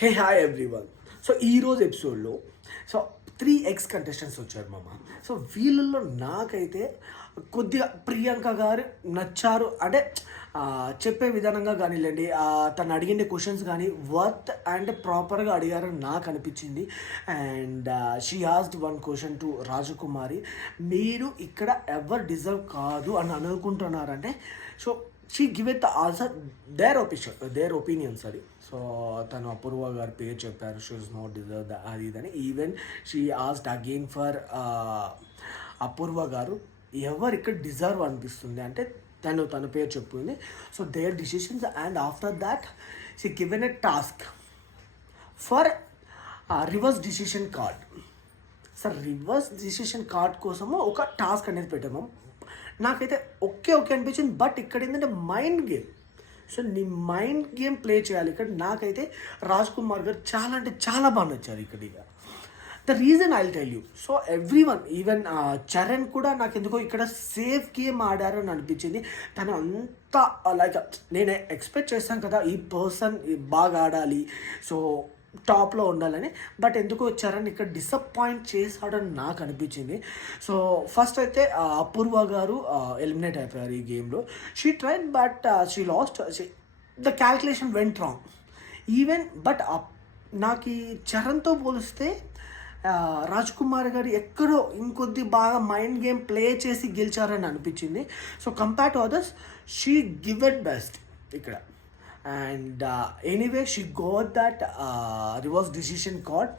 Hey hi everyone. So ఈరోజు ఎపిసోడ్లో so 3 contestants వచ్చారు మామ. సో వీళ్ళల్లో నాకైతే కొద్దిగా ప్రియాంక గారు నచ్చారు. అంటే చెప్పే విధానంగా కానివ్వండి, తను అడిగిన క్వశ్చన్స్ కానీ వర్త్ అండ్ ప్రాపర్గా అడిగారని నాకు అనిపించింది. And she asked one question to Rajakumari, మీరు ఇక్కడ ఎవరు డిజర్వ్ కాదు అని అనుకుంటున్నారంటే so she give it the answer their opinions అది. సో తను అపూర్వ గారి పేరు చెప్పారు, she is not deserve the అది ఇదని. Even she asked again for Apoorva గారు ఎవరు ఇక్కడ డిజర్వ్ అనిపిస్తుంది అంటే తన పేరు చెప్పింది. So their decisions and after that she given a task for reverse decision card. Sir reverse decision card కోసము ఒక టాస్క్ అనేది పెట్టాము. నాకైతే ఓకే అనిపించింది. బట్ ఇక్కడ ఏంటంటే మైండ్ గేమ్. సో నీ మైండ్ గేమ్ ప్లే చేయాలి ఇక్కడ. నాకైతే రాజ్ కుమార్ గారు చాలా అంటే చాలా బాగా నచ్చారు ఇక్కడ. ఇక the reason I will tell you. So every one, even Charan కూడా నాకు ఎందుకో ఇక్కడ సేఫ్ గేమ్ ఆడారు అని అనిపించింది. తను అంతా లైక్ నేను ఎక్స్పెక్ట్ చేస్తాను కదా ఈ పర్సన్ బాగా ఆడాలి, సో టాప్లో ఉండాలని. బట్ ఎందుకో చరణ్ ఇక్కడ డిసప్పాయింట్ చేశాడని నాకు అనిపించింది. సో ఫస్ట్ అయితే అపూర్వ గారు ఎలిమినేట్ అయిపోయారు ఈ గేమ్లో. She tried but she lost. The calculation went wrong even. But నాకు ఈ చరణ్తో పోలిస్తే రాజ్ కుమార్ గారు ఎక్కడో ఇంకొద్ది బాగా మైండ్ గేమ్ ప్లే చేసి గెలిచారని అనిపించింది. So compare to others she give it best ఇక్కడ. And anyway, she got that reverse decision card.